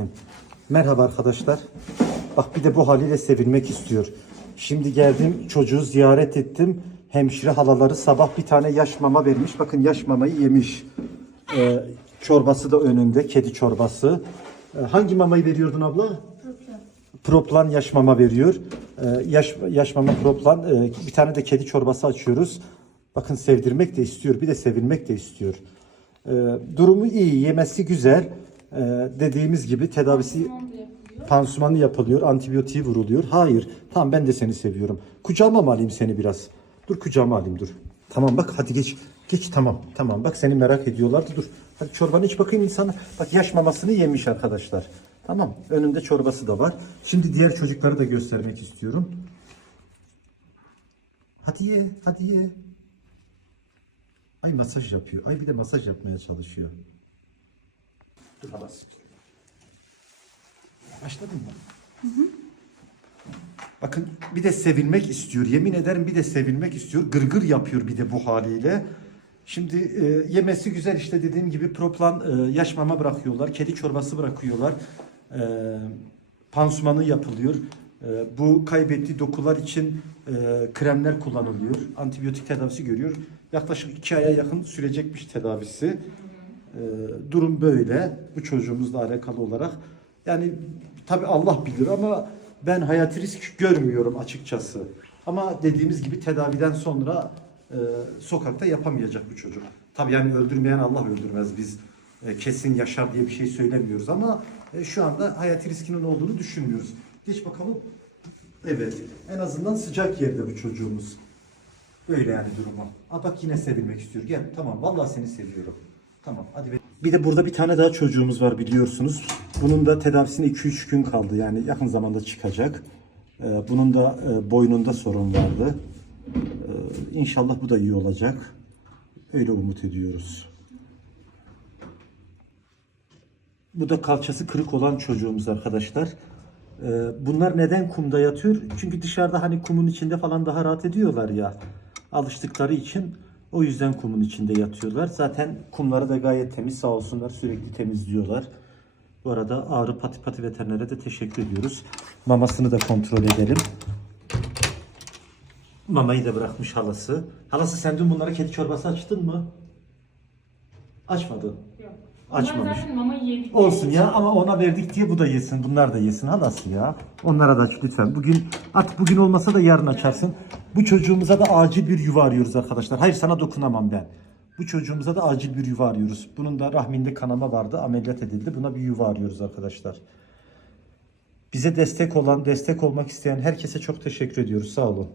Aynen. Merhaba arkadaşlar. Bak bir de bu haliyle sevilmek istiyor. Şimdi geldim çocuğu ziyaret ettim. Hemşire halaları sabah bir tane yaş mama vermiş. Bakın yaş mamayı yemiş. Ee, çorbası da önünde. Kedi çorbası. Ee, hangi mamayı veriyordun abla? Proplan yaş mama veriyor. Ee, yaş, yaş mama proplan. Ee, bir tane de kedi çorbası açıyoruz. Bakın sevdirmek de istiyor. Bir de sevilmek de istiyor. Ee, durumu iyi. Yemesi güzel. Ee, dediğimiz gibi tedavisi pansumanı yapılıyor. Antibiyotiği vuruluyor. Hayır. Tamam ben de seni seviyorum. Kucağıma mı alayım seni biraz? Dur kucağıma alayım dur. Tamam bak hadi geç. Geç tamam. Tamam bak seni merak ediyorlardı. Dur. Hadi çorbanı iç bakayım insana. Bak yaş mamasını yemiş arkadaşlar. Tamam. Önünde çorbası da var. Şimdi diğer çocukları da göstermek istiyorum. Hadi ye. Hadi ye. Ay masaj yapıyor. Ay bir de masaj yapmaya çalışıyor. Dur havası. Başladın mı? Bakın bir de sevilmek istiyor. Yemin ederim bir de sevilmek istiyor. Gırgır yapıyor bir de bu haliyle. Şimdi e, yemesi güzel işte dediğim gibi proplan e, yaş bırakıyorlar. Kedi çorbası bırakıyorlar. E, pansumanı yapılıyor. E, bu kaybettiği dokular için e, kremler kullanılıyor. Antibiyotik tedavisi görüyor. Yaklaşık iki aya yakın sürecekmiş tedavisi. E, durum böyle. Bu çocuğumuzla alakalı olarak. Yani tabi Allah bilir ama ben hayati risk görmüyorum açıkçası. Ama dediğimiz gibi tedaviden sonra e, sokakta yapamayacak bu çocuk. Tabi yani öldürmeyen Allah öldürmez. Biz e, kesin yaşar diye bir şey söylemiyoruz ama e, şu anda hayati riskinin olduğunu düşünmüyoruz. Geç bakalım. Evet. En azından sıcak yerde bu çocuğumuz. Öyle yani durumu. Aa bak yine sevilmek istiyor. Gel tamam vallahi seni seviyorum. Tamam hadi. Bir de burada bir tane daha çocuğumuz var biliyorsunuz. Bunun da tedavisine 2-3 gün kaldı. Yani yakın zamanda çıkacak. Ee, bunun da e, boynunda sorun vardı. Ee, İnşallah bu da iyi olacak. Öyle umut ediyoruz. Bu da kalçası kırık olan çocuğumuz arkadaşlar. Ee, bunlar neden kumda yatıyor? Çünkü dışarıda hani kumun içinde falan daha rahat ediyorlar ya. Alıştıkları için o yüzden kumun içinde yatıyorlar. Zaten kumları da gayet temiz sağ olsunlar sürekli temizliyorlar. Bu arada Ağrı Pati Pati Veterinere de teşekkür ediyoruz. Mamasını da kontrol edelim. Mamayı da bırakmış halası. Halası sen dün bunlara kedi çorbası açtın mı? Açmadın. Yok. Açmamış. Zaten mama yedik. Olsun ya ama ona verdik diye bu da yesin. Bunlar da yesin halası ya. Onlara da aç lütfen. Bugün artık bugün olmasa da yarın açarsın. Bu çocuğumuza da acil bir yuva arıyoruz arkadaşlar. Hayır sana dokunamam ben. Bu çocuğumuza da acil bir yuva arıyoruz. Bunun da rahminde kanama vardı. Ameliyat edildi. Buna bir yuva arıyoruz arkadaşlar. Bize destek olan, destek olmak isteyen herkese çok teşekkür ediyoruz. Sağ olun.